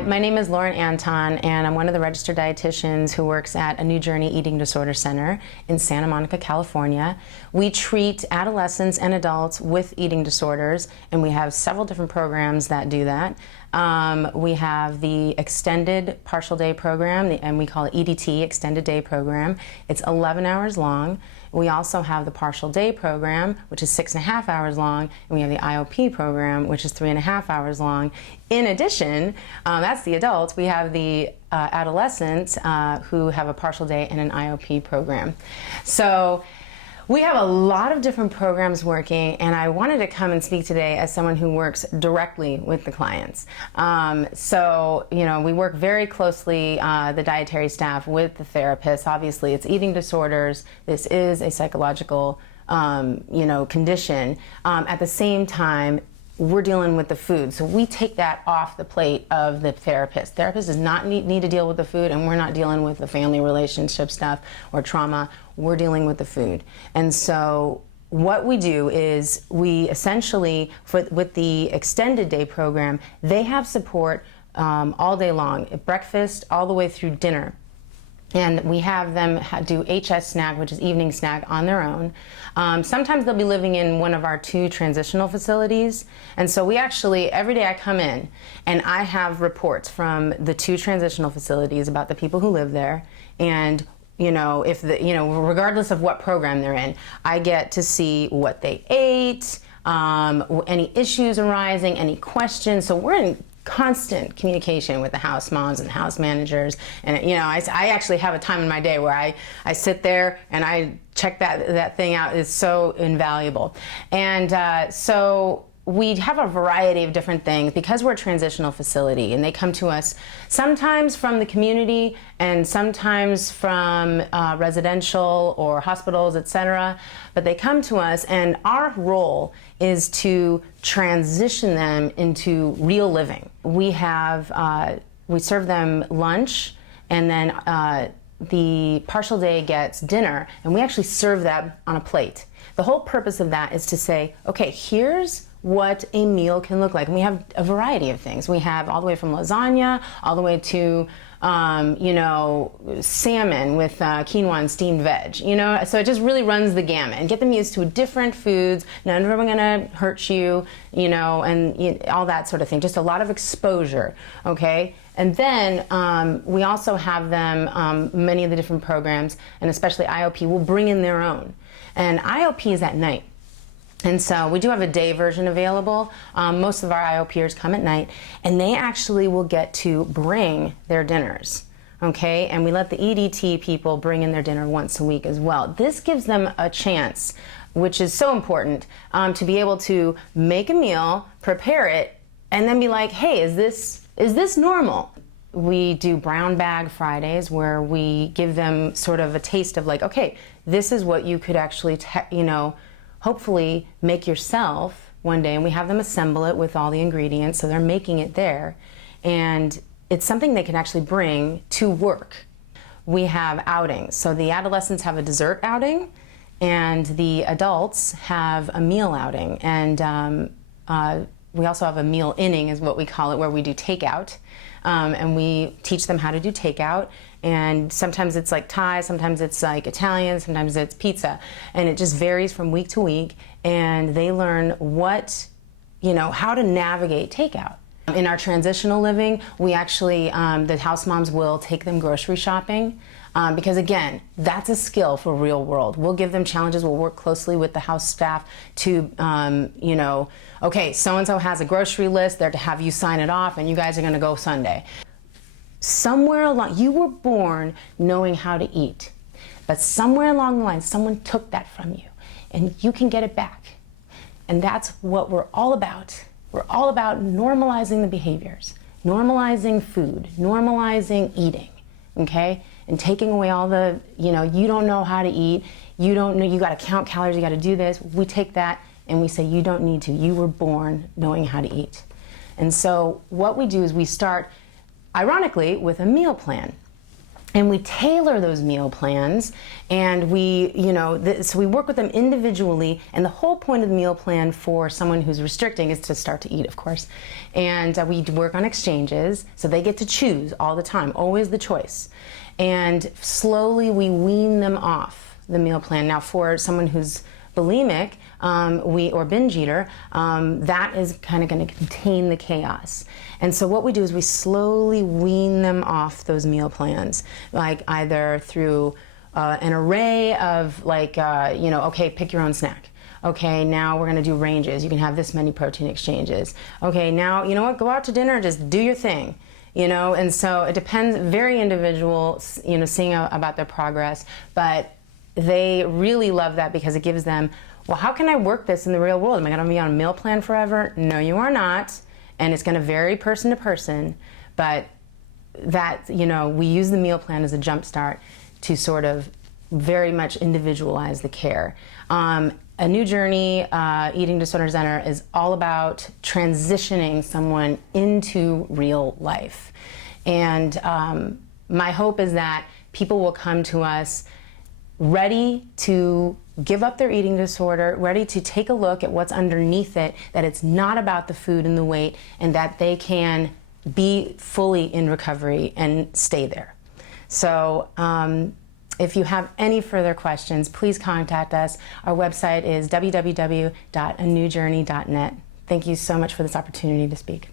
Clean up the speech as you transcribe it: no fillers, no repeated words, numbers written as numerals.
Hi, my name is Lauren Anton, and I'm one of the registered dietitians who works at A New Journey Eating Disorder Center in Santa Monica, California. We treat adolescents and adults with eating disorders, and we have several different programs that do that. We have the extended partial day program, and we call it EDT, Extended Day Program. It's 11 hours long. We also have the partial day program, which is 6.5 hours long, and we have the IOP program, which is 3.5 hours long. In addition, that's the adults, we have the adolescents who have a partial day and an IOP program. So we have a lot of different programs working, and I wanted to come and speak today as someone who works directly with the clients. So, you know, we work very closely, the dietary staff, with the therapists. Obviously, it's eating disorders. This is a psychological, you know, condition. At the same time, we're dealing with the food. So we take that off the plate of the therapist. Therapist does not need to deal with the food, and we're not dealing with the family relationship stuff or trauma. We're dealing with the food. And so what we do is we essentially, with the extended day program, they have support all day long, at breakfast all the way through dinner. And we have them do HS snack, which is evening snack, on their own. Sometimes they'll be living in one of our 2 transitional facilities. And so we actually, every day I come in and I have reports from the 2 transitional facilities about the people who live there. And you know, regardless of what program they're in, I get to see what they ate, any issues arising, any questions. So we're in constant communication with the house moms and the house managers. And you know, I actually have a time in my day where I sit there and I check that thing out. It's so invaluable. And so we have a variety of different things because we're a transitional facility, and they come to us sometimes from the community and sometimes from residential or hospitals, etc. But they come to us, and our role is to transition them into real living. We serve them lunch, and then the partial day gets dinner, and we actually serve that on a plate. The whole purpose of that is to say, okay, here's what a meal can look like. And we have a variety of things. We have all the way from lasagna, all the way to, you know, salmon with quinoa and steamed veg, you know? So it just really runs the gamut, and get them used to different foods. None of them are gonna hurt you, you know, and all that sort of thing. Just a lot of exposure, okay? And then we also have them, many of the different programs, and especially IOP, will bring in their own. And IOP is at night. And so we do have a day version available. Most of our IOPers come at night, and they actually will get to bring their dinners, okay? And we let the EDT people bring in their dinner once a week as well. This gives them a chance, which is so important, to be able to make a meal, prepare it, and then be like, hey, is this normal? We do brown bag Fridays, where we give them sort of a taste of like, okay, this is what you could actually, you know, hopefully make yourself one day, and we have them assemble it with all the ingredients, so they're making it there, and it's something they can actually bring to work. We have outings, so the adolescents have a dessert outing, and the adults have a meal outing, and we also have a meal inning, is what we call it, where we do takeout, and we teach them how to do takeout. And sometimes it's like Thai, sometimes it's like Italian, sometimes it's pizza. And it just varies from week to week. And they learn what, you know, how to navigate takeout. In our transitional living, we actually, the house moms will take them grocery shopping. Because again, that's a skill for real world. We'll give them challenges. We'll work closely with the house staff to, you know, okay, so-and-so has a grocery list. They're to have you sign it off, and you guys are going to go Sunday. Somewhere along, you were born knowing how to eat, but somewhere along the line, someone took that from you, and you can get it back. And that's what we're all about. We're all about normalizing the behaviors, normalizing food, normalizing eating, okay? And taking away all the, you know, you don't know how to eat, you don't know, you gotta count calories, you gotta do this. We take that and we say, you don't need to. You were born knowing how to eat. And so what we do is we start, ironically, with a meal plan. And we tailor those meal plans, and we, so we work with them individually. And the whole point of the meal plan for someone who's restricting is to start to eat, of course. And we work on exchanges, so they get to choose all the time, always the choice. And slowly we wean them off the meal plan. Now, for someone who's bulimic or binge eater, that is kind of going to contain the chaos. And so what we do is we slowly wean them off those meal plans, like either through an array of okay, pick your own snack. Okay, now we're going to do ranges. You can have this many protein exchanges. Okay, now, you know what, go out to dinner, just do your thing. And so it depends, very individual, seeing about their progress, but they really love that because it gives them, well, how can I work this in the real world? Am I going to be on a meal plan forever? No, you are not. And it's going to vary person to person, but that, we use the meal plan as a jump start to sort of very much individualize the care. A New Journey Eating Disorder Center is all about transitioning someone into real life. And my hope is that people will come to us ready to give up their eating disorder, ready to take a look at what's underneath it, that it's not about the food and the weight, and that they can be fully in recovery and stay there. So if you have any further questions, please contact us. Our website is www.anewjourney.net. Thank you so much for this opportunity to speak.